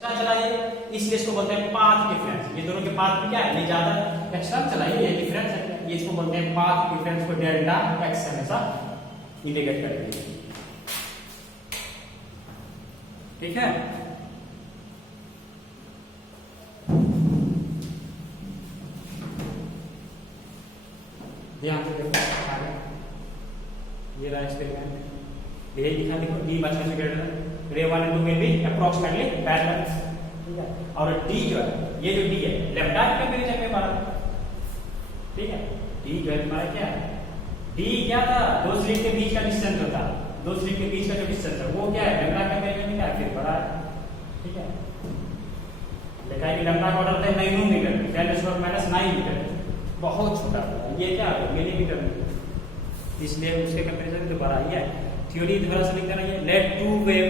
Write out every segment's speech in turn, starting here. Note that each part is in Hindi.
चलाइए, इसलिए इसको बोलते हैं पाथ डिफरेंस। ये दोनों के पाथ में क्या है, ये ज्यादा एक्स्ट्रा चलाइए, ये डिफरेंस है, ये इसको बोलते हैं पाथ डिफरेंस को डेल्टा एक्स हमेशा इंडिकेट करेंगे। ठीक है, ध्यान से देखो, ये रहा एक्सपेरिमेंट, ये लिखा देखो डी बचने से ग्रेटर है, रे 1 and 2 will be approximately parallel। ठीक है, और डी जो है, ये जो डी है लेफ्ट हैंड कंपैरिजन में हमारा, ठीक है, डी जो है हमारा क्या है, डी क्या था, दो स्लिट के बीच का डिस्टेंस होता है, दो स्लिट के बीच का जो डिस्टेंस है वो क्या है, लैम्डा कंपैरिजन में क्या है, फिर बड़ा है। ठीक है, लिखा है कि लैम्डा का ऑर्डर है 9 मीटर, 10⁻⁹ मीटर, बहुत छोटा है, ये क्या है मिलीमीटर में, इसलिए उसके कंपैरिजन में तो बड़ा ही है। थ्योरी थोड़ा सा लिख देना, ये let two wave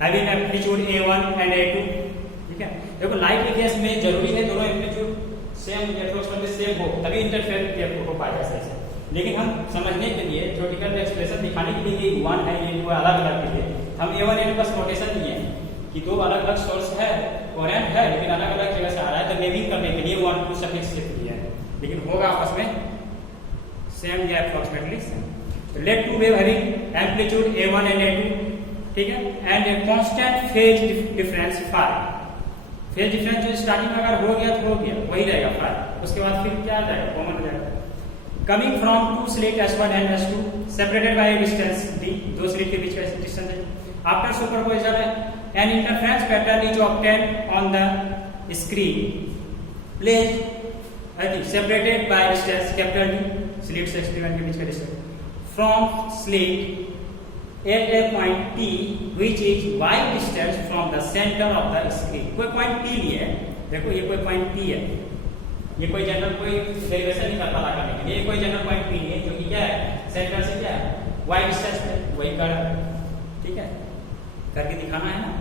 having amplitude A1 and A2। ठीक है, देखो लाइट के केस में जरूरी है दोनों एम्पलीट्यूड सेम एप्रोक्सीमेटली सेम हो, तभी इंटरफेयर हो पाएगा सही से। लेकिन हम समझने के लिए थ्योरेटिकल एक्सप्रेशन दिखाने के लिए ये 1 है, ये 2 अलग अलग के लिए हम A1 A2 बस नोटेशन दिए हैं कि दो अलग अलग सोर्स है, कोहेरेंट है, लेकिन अलग अलग जगह से आ रहा है, तो नेमिंग करने के लिए 1 2 सफिक्स से दिया है, लेकिन होगा आपस में सेम या approximately same. Let two wave having amplitude A1 and A2, ठीक है, and a constant phase difference phi. Phase difference जो स्टार्टिंग में अगर हो गया तो हो गया, वही रहेगा फाई, उसके बाद फिर क्या आ जाएगा, कॉमन हो जाएगा। Coming from two slit S1 and S2 separated by distance D, दो स्लिट के बीच का डिस्टेंस है। After superposition an interference pattern is obtained on the screen place I think separated by distance capital D, slit से S1 के बीच का distance from slit at a point P which is y distance from the center of the screen। कोई पॉइंट P लिए, देखो ये कोई पॉइंट P है, ये कोई जनरल कोई डेरिवेशन नहीं कर पता करने के लिए, कोई जनरल पॉइंट P लिए जो कि क्या है, सेंटर से क्या है y डिस्टेंस पे, वही कर, ठीक है, करके दिखाना है ना,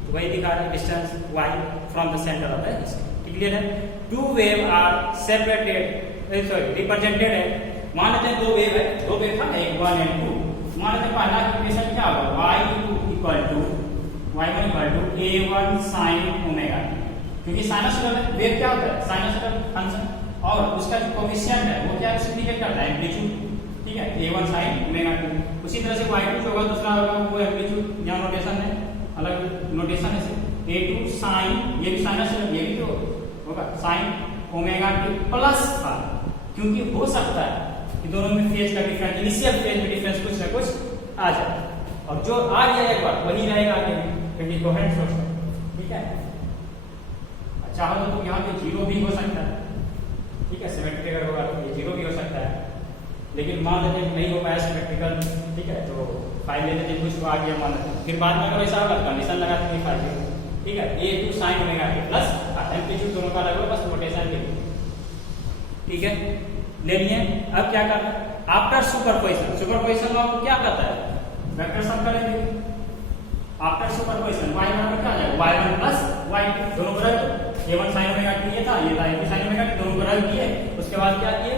तो वही दिखा रहे distance y from the center of the screen। Clear है, two wave are separated sorry represented है, मान लेते हैं दो वेव है, दो वेव था एक 1 एंड 2, मान लेते हैं पहला इक्वेशन क्या होगा, y1 equal to A1 sin omega, क्योंकि साइनसोइडल वेव क्या होता है, साइनसोइडल फंक्शन, और उसका जो कोएफिशिएंट है वो क्या इंडिकेट करता है, एम्पलीट्यूड। ठीक है, A1 sin ओमेगा 2, उसी तरह से y2 जो होगा दूसरा होगा वो एम्पलीट्यूड, यहां नोटेशन है अलग नोटेशन है, A2 sin, ये भी साइनसोइडल, ये भी तो होगा sin omega t plus phi, क्योंकि हो सकता है कि दोनों में फेज का डिफरेंस, इनिशियल फेज में डिफरेंस कुछ ना कुछ आ जाए, और जो आ गया एक बार वही रहेगा आगे, क्योंकि कोहेरेंट सोर्स है। ठीक है, चाहो तो तुम यहाँ पे 0 भी हो सकता है, ठीक है, सिमेट्रिक अगर होगा तो ये 0 भी हो सकता है, लेकिन मान लेते हैं नहीं हो पाया सिमेट्रिकल, ठीक है, तो फाइल लेते हैं कुछ आ गया मान लेते हैं, फिर बाद में अगर ऐसा होगा कंडीशन लगा देंगे फाइल, ठीक है, A2 sin omega t plus amplitude दोनों का अलग होगा, बस नोटेशन ले, ठीक है, ले लिए। अब क्या करना है, आफ्टर सुपरपोजिशन, सुपरपोजिशन लॉ क्या कहता है, वेक्टर सम करेंगे, आफ्टर सुपरपोजिशन y1 क्या आ जाएगा, y1 प्लस y2 दोनों को रख दो, A1 sin ओमेगा t ये था, ये था A2 sin ओमेगा t, दोनों को रख दिए, उसके बाद क्या किए,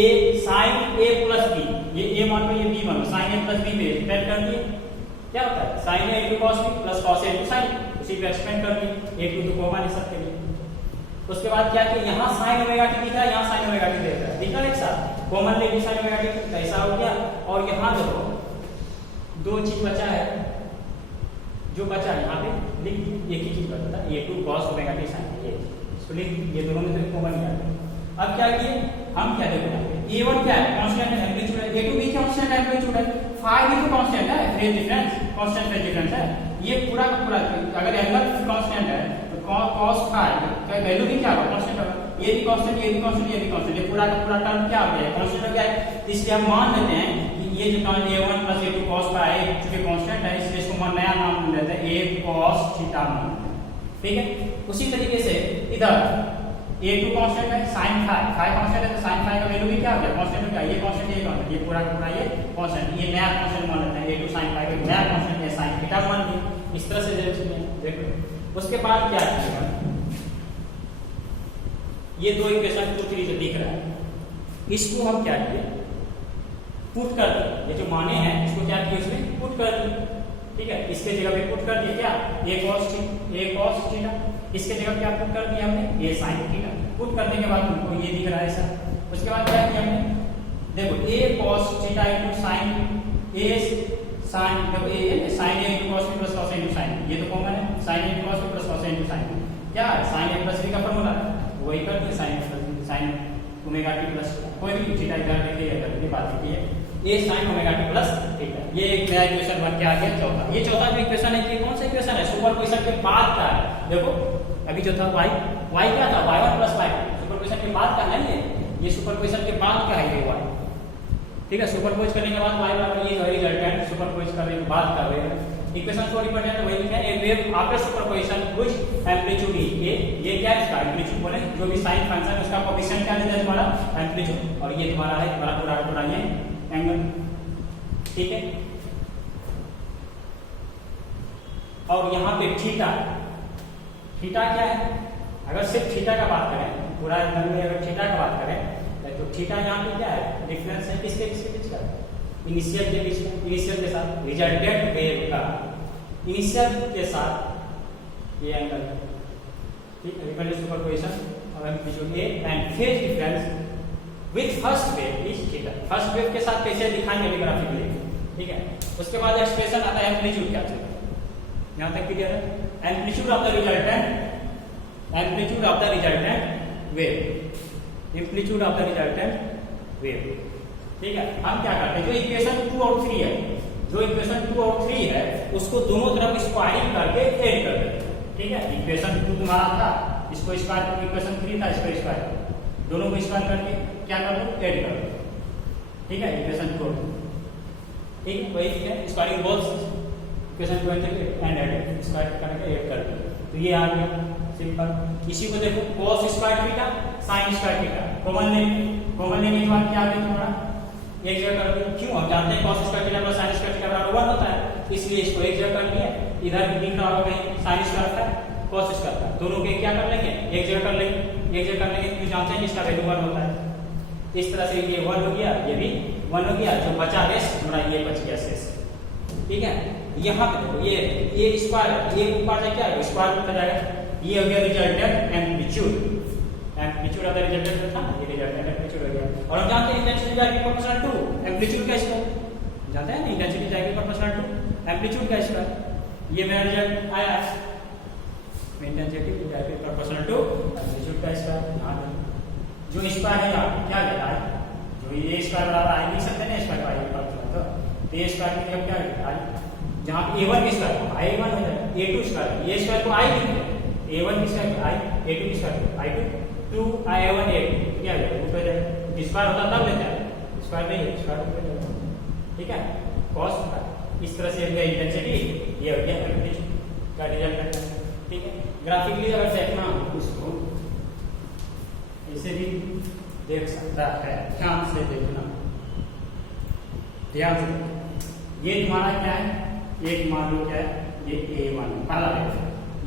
A sin A plus b, ये A मान लो, ये b मान लो, sin A प्लस b पे एक्सपेंड कर दिए, क्या होता है sin A into cos b plus cos A into sin, उसी पे एक्सपेंड कर दिए, A2 तो कॉमन है सबके लिए। उसके बाद क्या कि यहाँ sin ओमेगा t लिखा है, यहाँ sin ओमेगा t लिखा है, लिखा एक साथ कॉमन ले ली sin ओमेगा t, ऐसा हो गया। और यहाँ देखो दो चीज बचा है, जो बचा यहाँ पे लिख एक ही चीज बचा था, A2 cos omega t sin, ये इसको लिख, ये दोनों में तो कॉमन है। अब क्या किए हम, क्या देखो A1 क्या है, कांस्टेंट एम्पलीट्यूड है, A2 भी कांस्टेंट एम्पलीट्यूड है, फाई भी तो कांस्टेंट है, phase difference constant phase difference है, ये पूरा का पूरा अगर एंगल कांस्टेंट है cos फाई का वैल्यू भी क्या होगा, कांस्टेंट होगा, ये भी कांस्टेंट, ये भी कांस्टेंट, ये भी कांस्टेंट, ये पूरा का पूरा टर्म क्या हो गया, कांस्टेंट हो गया है। इसलिए हम मान लेते हैं कि ये जो term A1 plus A2 cos phi चूंकि कांस्टेंट है, इसलिए इसको हम नया नाम लेते हैं A cos थीटा मान लेते हैं। ठीक है, उसी तरीके से इधर A2 कांस्टेंट है, sin फाई, फाई कांस्टेंट है तो sin फाई का वैल्यू भी क्या हो गया, कांस्टेंट हो गया, ये कांस्टेंट, ये कांस्टेंट, ये पूरा का पूरा ये कांस्टेंट, ये नया कांस्टेंट मान लेते हैं, A2 sin फाई का नया कांस्टेंट है, sin थीटा मान लिया, इस तरह से देखो। उसके बाद क्या किया, ये दो इक्वेशन 2 3 जो दिख रहा है, इसको हम क्या किए, पुट कर दिए, ये जो माने हैं इसको क्या किए, उसमें पुट कर दिए। ठीक है, इसके जगह पे पुट कर दिया क्या, a cos थीटा, इसके जगह क्या पुट कर दिया हमने, a sin थीटा। पुट करने के बाद हमको ये दिख रहा है ऐसा। उसके बाद क्या किया हमने, देखो a cos theta into sin a sin, देखो a sin a into cos b plus cos a into sin, ये तो कॉमन है, sin a into cos b plus cos a into sin, क्या है sin a प्लस b का फार्मूला वही कर दिया, sin a plus b sin omega t plus कोई भी थीटा इधर लेके या करके बात की है, a sin omega t plus theta. ये एक नया इक्वेशन बन के आ गया चौथा। ये चौथा जो इक्वेशन है, ये कौन सा इक्वेशन है, सुपरपोजिशन के बाद का है। देखो अभी जो था y क्या था, y1 प्लस y2, सुपरपोजिशन के बाद का है ये सुपरपोजिशन के बाद का है ये y, ठीक है। सुपरपोज करने के बाद y बराबर ये जो है रिजल्टेंट, सुपरपोज करने के बाद का है इक्वेशन को रिप्रेजेंट वही लिखा है, a wave after superposition which amplitude ये क्या है, इसका एम्पलीट्यूड बोले, जो भी साइन फंक्शन उसका कोएफिशिएंट क्या देता है तुम्हारा, एम्पलीट्यूड, और ये तुम्हारा है तुम्हारा पूरा ये एंगल, ठीक है। और यहाँ पे थीटा क्या है, अगर सिर्फ थीटा का बात करें, पूरा एंगल में अगर थीटा का बात करें तो थीटा यहाँ पे क्या है, डिफरेंस है किसके बीच का, इनिशियल के बीच में, इनिशियल के साथ रिजल्टेंट वेव का इनिशियल के साथ ये एंगल, ठीक है, रिजल्टेंट सुपरपोजिशन और amplitude A and phase difference with first wave is theta. First wave के साथ कैसे दिखाएंगे ग्राफिकली, ठीक है। उसके बाद एक्सप्रेशन आता है एम्पलीट्यूड क्या है, यहां तक क्लियर है, amplitude of the resultant wave, amplitude of the resultant wave, ठीक है। हम क्या करते हैं, जो इक्वेशन 2 और 3 है, जो इक्वेशन 2 और 3 है उसको दोनों तरफ स्क्वायरिंग करके ऐड कर देते हैं, ठीक है। इक्वेशन 2 तुम्हारा था, इसको स्क्वायर, इक्वेशन 3 था, इसको स्क्वायर, दोनों को स्क्वायर करके क्या कर दो, ऐड कर दो, ठीक है, इक्वेशन 2, ठीक है, वही है squaring both equation 2 and add, square करके ऐड कर दो, तो ये आ गया सिंपल। इसी को देखो cos square theta sin square theta, common लेने के बाद क्या आ गया तुम्हारा, एक जगह कर दिया, क्यों, हम जानते हैं cos square theta plus sin square theta बराबर 1 होता है, इसलिए इसको एक जगह कर दिया, इधर दिख रहा होगा कहीं sin स्क्वायर था cos स्क्वायर था, दोनों के क्या कर लेंगे, एक जगह कर लेंगे, क्यों जानते हैं इसका वैल्यू 1 होता है। इस तरह से ये 1 हो गया, ये भी 1 हो गया, जो बचा रेस्ट हमारा ये बच गया शेष, ठीक है। यहाँ पे देखो ये स्क्वायर, ये ऊपर से क्या है स्क्वायर होता जाएगा, ये हो गया resultant amplitude of the resultant था, ये रिजल्टेंट एम्पलीट्यूड हो गया। और हम जानते हैं intensity directly proportional to amplitude का स्क्वायर, जानते हैं ना, intensity directly proportional to amplitude का स्क्वायर, ये मेरा रिजल्ट आया, intensity directly proportional to amplitude का स्क्वायर। जो स्क्वायर है आप क्या लेता है, जो ये स्क्वायर बराबर आई लिख सकते हैं, स्क्वायर आई पर तो ये स्क्वायर की जगह क्या लिखा है, जहां पे a1 की स्क्वायर को i1 हो जाएगा, a2 स्क्वायर, ये स्क्वायर को i लिख दो, a1 की स्क्वायर को i, a2 की स्क्वायर को i2, 2 i1 a2 क्या हो जाएगा, ऊपर जाएगा, स्क्वायर होता तब लेते हैं, स्क्वायर नहीं है, स्क्वायर ऊपर जाएगा, ठीक है, cos स्क्वायर। इस तरह से हो गया इंटेंसिटी, ये हो गया एम्पलीट्यूड का रिजल्ट, ठीक है। ग्राफिकली अगर देखना उसको ऐसे भी देख सकता है, ध्यान से देखना, ध्यान से, ये तुम्हारा क्या है, एक मान लो क्या है, ये a1 पहला वेव,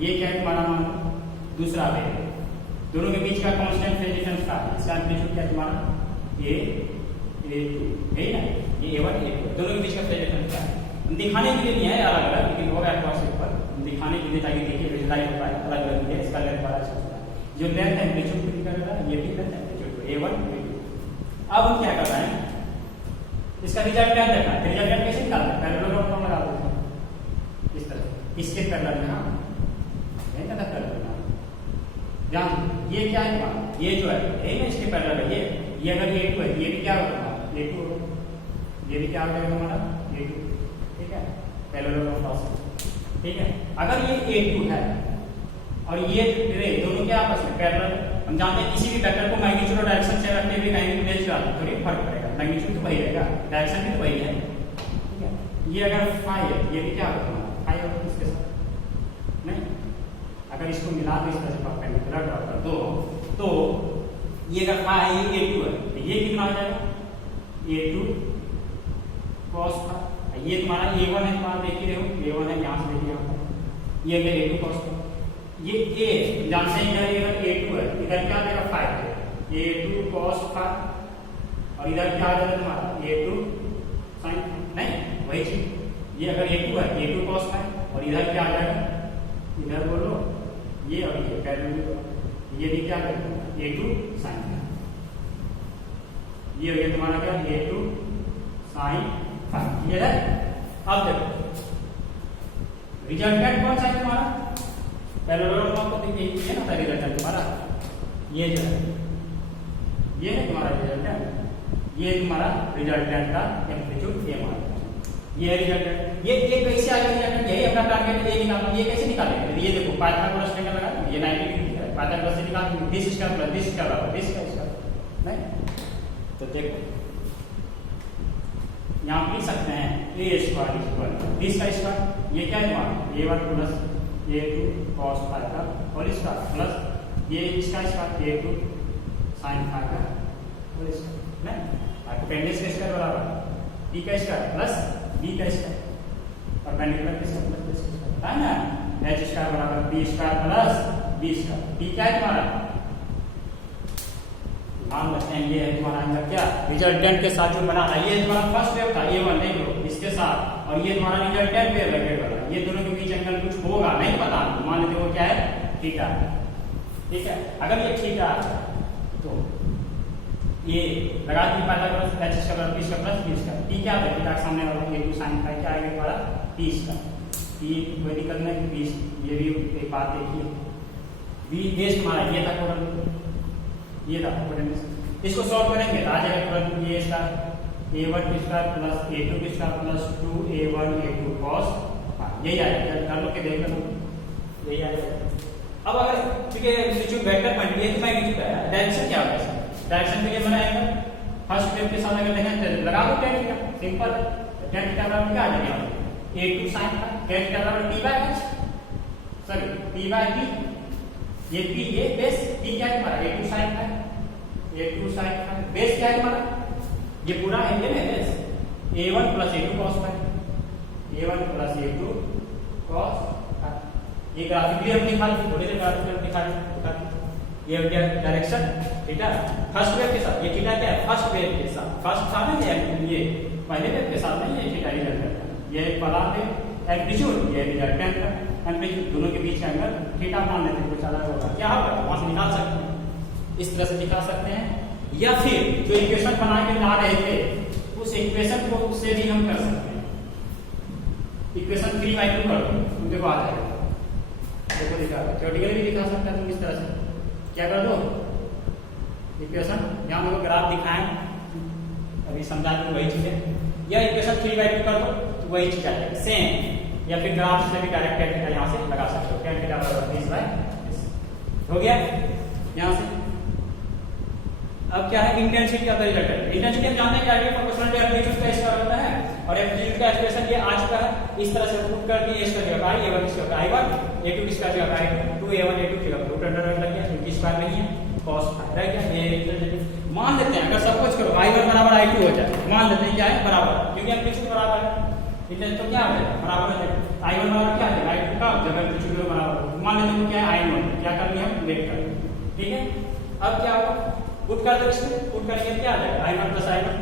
ये क्या है तुम्हारा मान लो दूसरा वेव, दोनों के बीच का कांस्टेंट फेज डिफरेंस का, इसका एम्पलीट्यूड क्या है तुम्हारा a2 है ना, ये a1 a2, दोनों के बीच का फेज डिफरेंस का है। दिखाने के लिए नहीं है अलग अलग, लेकिन होगा क्रॉस ऊपर दिखाने के लिए, ताकि देखिए विजुअलाइज हो पाए, अलग अलग है, इसका लेंथ बड़ा है, जो लेंथ एम्पलीट्यूड को निकाल रहा है, ये भी लेंथ एम्पलीट्यूड a1 a2। अब हम क्या कर रहे हैं, इसका रिजल्ट क्या देखना है, रिजल्ट कैसे निकालना है, पैरेललोग्राम लगा देते हैं इस तरह, इसके पैरेलल में, हाँ नहीं ना पैरेलल में, ध्यान, ये क्या है तुम्हारा, ये जो है यही ना इसके पैरेलल है, ये अगर a2 है, ये भी क्या होगा तुम्हारा a2 होगा, ये भी क्या हो जाएगा तुम्हारा a2, ठीक है, पैरेललोग्राम पास, ठीक है। अगर ये a2 है और ये रे दोनों क्या आपस में पैरेलल, हम जानते हैं किसी भी वेक्टर को मैग्नीट्यूड और डायरेक्शन से रखते हुए कहीं भी प्लेस डालते हैं, थोड़ी फर्क पड़ेगा, मैग्नीट्यूड तो वही रहेगा, डायरेक्शन भी तो वही है, ठीक है। ये अगर फाई है, ये भी क्या होगा फाई होगा इसके साथ नहीं, अगर इसको मिला दो इस तरह से परपेंडिकुलर ड्रॉ कर दो, तो ये अगर फाई है, ये a2 है, तो ये कितना हो जाएगा a2 cos का, ये तुम्हारा a1 है, तुम्हारा देख ही रहे हो a1 है, यहाँ से देखिए ये अगर a2 cos का, ये a जानते हैं इधर a2 है, इधर क्या आ जाएगा फाई, a2 cos का, और इधर क्या आ जाएगा तुम्हारा a2 sin, नहीं वही चीज, ये अगर a2 है a2 cos फाई, और इधर क्या आ जाएगा, इधर बोलो ये और ये पैरेलल, ये भी क्या करेगा a2 sin फाई, ये हो गया तुम्हारा क्या a2 sin फाई। क्लियर है? अब देखो रिजल्टेंट कौन सा है तुम्हारा, पैरेललोग्राम को देखिए ये ना था रिजल्टेंट तुम्हारा, ये जो है ये है तुम्हारा रिजल्टेंट, ये तुम्हारा रिजल्टेंट का एम्पलीट्यूड ये मान, ये है रिजल्टेंट। ये कैसे आएगा रिजल्टेंट, यही अपना टारगेट है, ये निकालना, ये कैसे निकालेंगे, ये देखो पाइथागोरस ट्रायंगल लगा, ये 90 डिग्री है, पाइथागोरस से निकाल this square plus this square बराबर दिस स्क्वायर, नहीं तो देखो यहाँ लिख सकते हैं a स्क्वायर इक्वल दिस का स्क्वायर, ये क्या है तुम्हारा a1 plus a2 cos phi का होल स्क्वायर प्लस ये इसका स्क्वायर a2 sin फाई का होल स्क्वायर, नहीं हाइपोटेन्यूज का स्क्वायर बराबर b का स्क्वायर प्लस b का स्क्वायर, परपेंडिकुलर के स्क्वायर प्लस b का स्क्वायर है ना, h स्क्वायर बराबर b square plus b square, b क्या है तुम्हारा मान रखते हैं, ये है तुम्हारा आंसर क्या रिजल्टेंट के साथ जो बना था, ये तुम्हारा फर्स्ट वेव था a1 देख लो इसके साथ, और ये तुम्हारा रिजल्टेंट वेव है वेव वाला, ये दोनों के बीच एंगल कुछ होगा नहीं पता, मान लेते हो क्या है थीटा, ठीक है। अगर ये थीटा है तो ये लगा दी Pythagoras h square b square plus b square, p क्या है थीटा के सामने वाला a2 sin फाई क्या आएगा तुम्हारा p स्क्वायर, p कोई दिक्कत नहीं, b ये भी एक बात देखिए, b बेस तुम्हारा ये था टोटल, ये था हाइपोटेन्यूज, इसको सॉल्व करेंगे तो आ जाएगा तुरंत ये इसका a1 की स्क्वायर प्लस a2 की square plus 2a1 a2 cos phi, यही आएगा, कर लो के देख लो यही आएगा। अब अगर ठीक है सब्स्टिट्यूट वेक्टर पॉइंट ये तो मैग्नीट्यूड है, डायरेक्शन क्या होगा, डायरेक्शन के लिए बनाएगा फर्स्ट वेव के साथ अगर देखें तो लगा दो tan theta, simple tan theta बराबर क्या आ जाएगा a2 sin phi, tan theta बराबर p by h, sorry p by b, ये p ये बेस p क्या है हमारा a2 sin phi, a2 sin phi base क्या है हमारा, ये पूरा है ये ना base a1 plus a2 cos phi, a1 plus a2 cos phi, ये ग्राफिकली हम दिखा रहे थोड़े से ग्राफिकली दिखा रहे, ये हो गया डायरेक्शन थीटा फर्स्ट वेव के साथ, ये थीटा क्या है फर्स्ट वेव के साथ, फर्स्ट था ना ये पहले वेव के साथ नहीं, ये थीटा रिजल्टेंट, ये पहला वेव एम्पलीट्यूड, ये रिजल्टेंट का एम्पलीट्यूड, दोनों के बीच का एंगल थीटा मान लेते हैं, कुछ अलग होगा क्या होगा वहां से निकाल सकते हैं, इस तरह से दिखा सकते हैं, या फिर जो इक्वेशन बना के ला रहे थे उस इक्वेशन को उससे भी हम कर सकते हैं, इक्वेशन 3/2 कर दो तुमके को आ जाएगा, देखो दिखा थ्योरेटिकली भी दिखा सकते हैं तुम इस तरह से, क्या कर दो इक्वेशन यहाँ हम ग्राफ दिखाएं अभी समझा दूं वही चीज है, या इक्वेशन 3/2 कर दो तो वही चीज आ जाएगी सेम, या फिर ग्राफ से भी डायरेक्ट tan थीटा यहाँ से लगा सकते हो, tan थीटा बराबर 20/20 हो गया यहाँ से। अब क्या है intensity of the resultant, intensity हम जानते हैं कि आइडियल प्रोपोर्शनल टू एम्पलीट्यूड का स्क्वायर होता है, और एम्पलीट्यूड का एक्सप्रेशन ये आ चुका है, इस तरह से पुट कर दिए, इसका जगह i a1 इसका जगह i1 a2 इसका जगह i2 2a1 a2 की जगह रूट अंडर लग गया क्योंकि स्क्वायर नहीं है cos फाई रह गया, ये मान लेते हैं अगर सब कुछ करो i1 बराबर i2 हो जाए, मान लेते हैं क्या है बराबर, क्योंकि एम्पलीट्यूड बराबर है ठीक है, तो क्या हो जाएगा बराबर हो जाएगा, i1 बराबर क्या आ जाएगा i2 का जब एम्पलीट्यूड बराबर, मान लेते हैं क्या है i1 क्या कर लिया हम लेट कर, ठीक है। अब क्या होगा पुट कर दो, इसमें पुट करेंगे क्या आ जाएगा i1 plus i1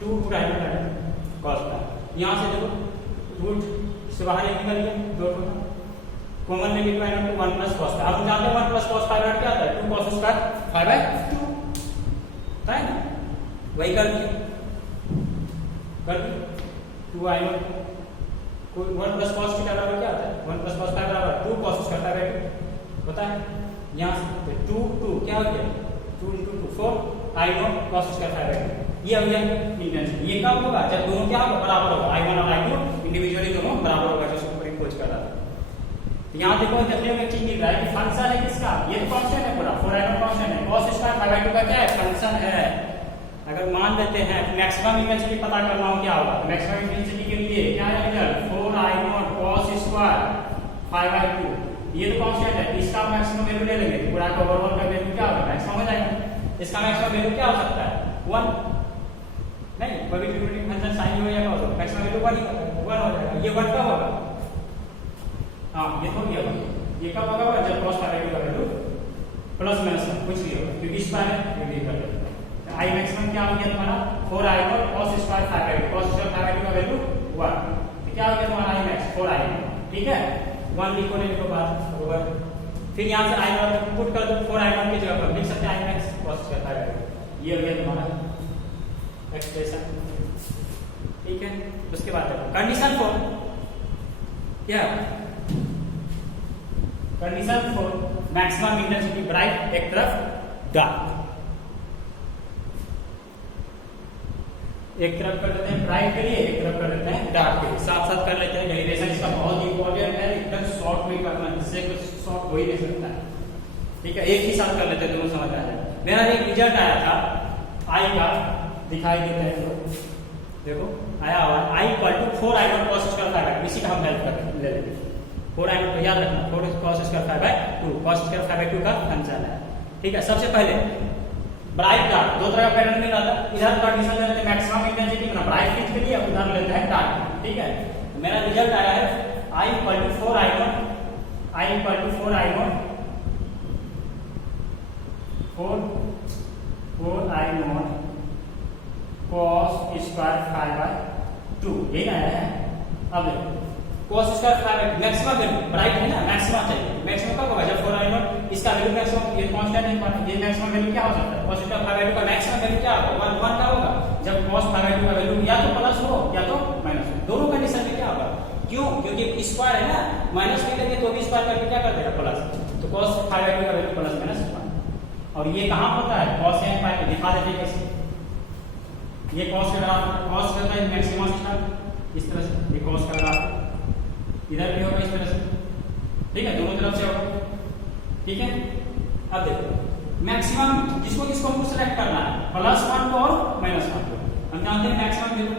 2 root i1 का cos फाई, यहां से देखो रूट से बाहर निकल गया दो कॉमन में लिखवा है 1 प्लस cos फाई, अब हम जानते हैं 1 प्लस cos फाई क्या आता है 2 cos स्क्वायर फाई बाय 2 है ना, वही कर दिया 2 i1 कोई 1 प्लस cos थीटा बराबर क्या आता है 1 प्लस cos फाई बराबर 2 cos स्क्वायर फाई बाय 2 होता है, यहां से 2 2 क्या हो गया 2 into 2 4 i1 cos square phi by 2, ये हो गया इंटेंसिटी। ये कब होगा जब दोनों क्या होगा बराबर होगा, i1 और i2 इंडिविजुअली दोनों बराबर होगा, जो सुपर खोज कर रहा था। यहाँ देखो देखने में चीज मिल रहा है कि फंक्शन है किसका, ये तो कांस्टेंट है पूरा 4i1 कांस्टेंट है, cos स्क्वायर फाई बाय 2 का क्या है फंक्शन है। अगर मान लेते हैं मैक्सिमम इंटेंसिटी पता करना हो क्या होगा, तो मैक्सिमम इंटेंसिटी के लिए क्या है result 4i1 cos square phi by 2, ये तो कांस्टेंट है, इसका मैक्सिमम वैल्यू ले लेंगे, पूरा का ओवरऑल का वैल्यू क्या होगा मैक्सिमम हो जाएगा, इसका मैक्सिमम वैल्यू क्या हो सकता है 1 नहीं, प्रोबेबिलिटी फंक्शन साइन हो जाएगा तो मैक्सिमम वैल्यू 1 हो जाएगा, ये 1 कब होगा हां ये हो गया, ये कब होगा जब cos फाई बाय 2 का वैल्यू प्लस माइनस कुछ भी होगा क्योंकि स्क्वायर है डिवाइड कर देते हैं, आई मैक्सिमम क्या हो गया तुम्हारा 4i1 cos square phi by 2, cos square phi by 2 का वैल्यू 1, क्या हो गया तुम्हारा आई मैक्स 4 आई, ठीक है 1 लिखो नहीं लिखो बात बरोबर। फिर यहाँ से आई नॉट पुट कर दो 4 आई नॉट की जगह पर लिख सकते हैं आई मैक्स cos का था, ये हो गया तुम्हारा एक्सप्रेशन, ठीक है। उसके बाद देखो कंडीशन 4 क्या, कंडीशन 4 मैक्सिमम इंटेंसिटी ब्राइट एक तरफ डार्क, एक तरफ कर देते हैं ब्राइट के लिए, एक तरफ कर देते हैं डार्क के लिए, साथ साथ कर लेते हैं। डेरिवेशन इसका बहुत इंपॉर्टेंट है, एकदम शॉर्ट में करना, इससे कुछ शॉर्ट हो ही नहीं सकता है, ठीक है। एक ही साथ कर लेते हैं, दोनों समझ आ जाए। मेरा एक रिजल्ट आया था आई का, दिखाई देता है तो देखो आया हुआ I equal to 4 I nought cos square five, इसी का हम हेल्प कर ले लेंगे। 4 आई नॉट याद रखना, 4 cos square five by 2, cos square five by 2 का फंक्शन है, ठीक है। सबसे पहले ब्राइट डार्क दो तरह का पैटर्न मिल रहा था, इधर कंडीशन लेते हैं मैक्सिमम इंटेंसिटी मतलब ब्राइट फ्रिंज के लिए, उधर लेते हैं डार्क, ठीक है। तो मेरा रिजल्ट आया है I equal to 4 I naught, I equal to 4 I naught 4 I naught cos square five by 2, यही आया है। अब देखो cos square five maximum value bright है ना, मैक्सिमम चाहिए, मैक्सिमम कब होगा जब 4 I नॉट इसका वैल्यू मैक्सिमम, ये कांस्टेंट है, ये मैक्सिमम वैल्यू क्या हो सकता है cos स्क्वायर फाइव बाय 2 का मैक्सिमम वैल्यू क्या होगा 1 का होगा, जब cos फाइव बाय 2 का वैल्यू या तो प्लस हो या तो माइनस हो, दोनों कंडीशन में क्या होगा, क्यों क्योंकि स्क्वायर है ना, माइनस भी लेंगे तो भी स्क्वायर करके क्या कर देगा प्लस, तो cos फाइव बाय 2 का वैल्यू प्लस माइनस 1, और ये कहां होता है cos n पाई पे, दिखा देते हैं कैसे, ये cos का ग्राफ, cos का है मैक्सिमम इसका इस तरह से, ये cos का ग्राफ इधर भी होगा इस तरह से, ठीक है, दोनों तरफ से होगा, ठीक है। अब देखो मैक्सिमम जिसको किसको हमको सेलेक्ट करना है, +1 को और -1 को, हम जानते हैं मैक्सिमम वैल्यू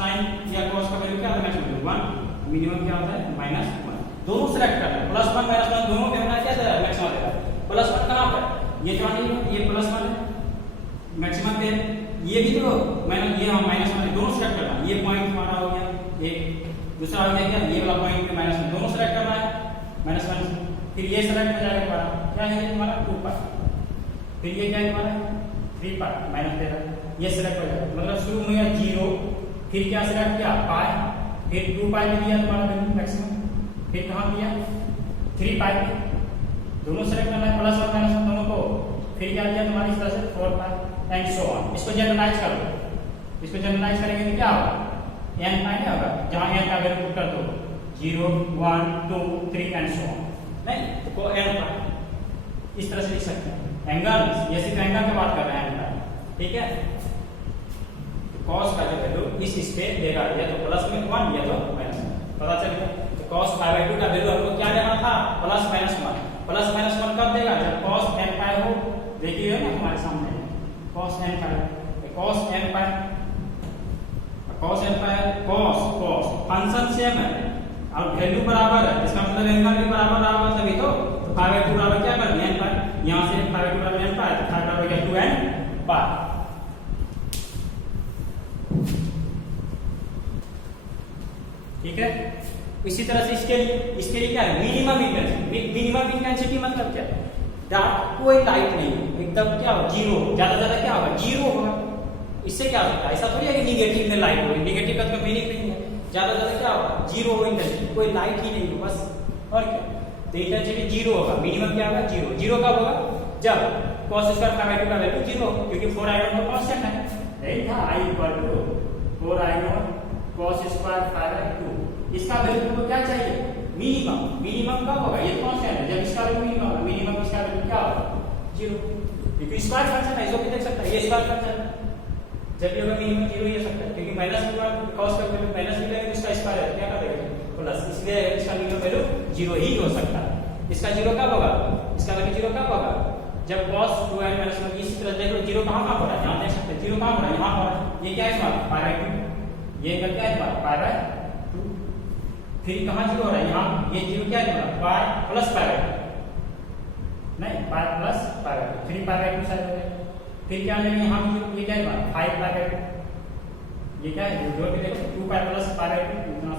sin या cos का वैल्यू क्या है मैक्सिमम वैल्यू 1, मिनिमम क्या होता है -1, दोनों सेलेक्ट करना है, +1 -1 दोनों में होना क्या दे रहा है मैक्सिमम दे रहा है, +1 कहां पर ये जो ये +1 है मैक्सिमम पे, ये भी तो माइनस, ये हम -1 दोनों सेलेक्ट करना है, ये पॉइंट हमारा हो गया एक, दूसरा हो गया क्या ये वाला पॉइंट पे -1 दोनों सेलेक्ट करना है, -1 फिर ये सेलेक्ट हो जाएगा हमारा क्या है तुम्हारा 2 पाई, फिर ये क्या है तुम्हारा 3 पाई -13, ये सेलेक्ट हो जाएगा, मतलब शुरू में 0, फिर क्या सेलेक्ट किया पाई, फिर 2 पाई में दिया तुम्हारा वैल्यू मैक्सिमम, फिर कहां दिया 3 पाई, दोनों सेलेक्ट करना है +1 -1 दोनों को, फिर क्या दिया तुम्हारी इस तरह से 4 पाई एंड सो ऑन। इसको जनरलाइज कर लो, इसको जनरलाइज करेंगे तो क्या होगा n पाई नहीं होगा, जहां n का वैल्यू पुट कर दो 0 1 2 3 एंड सो ऑन, नहीं तो n पाई इस तरह से लिख सकते हैं। एंगल ये सिर्फ एंगल की बात कर रहे हैं n, ठीक है। तो cos का जो वैल्यू इस पे देगा या तो प्लस में 1 या तो माइनस में, पता चल गया। तो cos फाइव बाय 2 का वैल्यू हमको क्या लेना था +-1, +-1 कब देगा जब cos n पाई हो, देखिए ना हमारे सामने cos n पाई, cos n पाई, cos n पाई cos फंक्शन सेम है और वैल्यू बराबर है, इसका मतलब एंगल भी बराबर होगा तभी तो 5 बाय 2 बराबर क्या कर दिया n पाई, यहां से 5 बाय 2 बराबर n पाई, तो 5 बराबर क्या 2n पाई, ठीक है। इसी तरह से इसके लिए क्या है मिनिमम इंटेंसिटी, मिनिमम इंटेंसिटी मतलब क्या है, डार्क कोई लाइट नहीं, एकदम क्या हो 0, ज्यादा क्या होगा 0 होगा, इससे क्या होता है ऐसा थोड़ी है कि निगेटिव में लाइट हो, निगेटिव का तो मीनिंग नहीं है, ज्यादा क्या होगा 0 हो इंटेंसिटी, कोई लाइट ही नहीं हो बस, और क्या, तो इंटेंसिटी 0 होगा, मिनिमम क्या होगा 0, 0 कब होगा जब cos स्क्वायर फाइव बाय 2 का वैल्यू 0, क्योंकि 4 I नॉट तो कांस्टेंट है, यही था I equal to 4 I naught cos square five by 2, इसका वैल्यू तुमको क्या चाहिए मिनिमम, मिनिमम कब होगा ये कांस्टेंट है, जब इसका वैल्यू मिनिमम होगा, मिनिमम इसका वैल्यू क्या होगा 0, क्योंकि स्क्वायर फंक्शन है, इसको भी देख सकता है ये स्क्वायर फंक्शन है, जब ये होगा मिनिमम 0 ही हो सकता है, क्योंकि माइनस cos का वैल्यू माइनस भी लगेगा इसका स्क्वायर है क्या कर देगा प्लस, इसलिए इसका मिनिमम वैल्यू 0 ही हो सकता है। इसका 0 कब होगा, इसका वैल्यू 0 कब होगा जब cos 2n - 1, इसी तरह देख लो 0 कहां हो रहा है, यहां देख सकते हैं 0 कहां हो रहा है, यहां हो रहा है, ये क्या है इसका पाई बाय 2, ये क्या है इसका पाई बाय 2, फिर कहां 0 हो रहा है यहाँ, ये 0 क्या है पाई प्लस पाई बाय 2, नहीं pi plus pi by 2, 3 pi by 2 side हो गया, फिर क्या लेंगे यहाँ ये क्या है 5 पाई बाय 2, ये क्या है जो भी देखो 2 पाई प्लस पाई बाय 2 इतना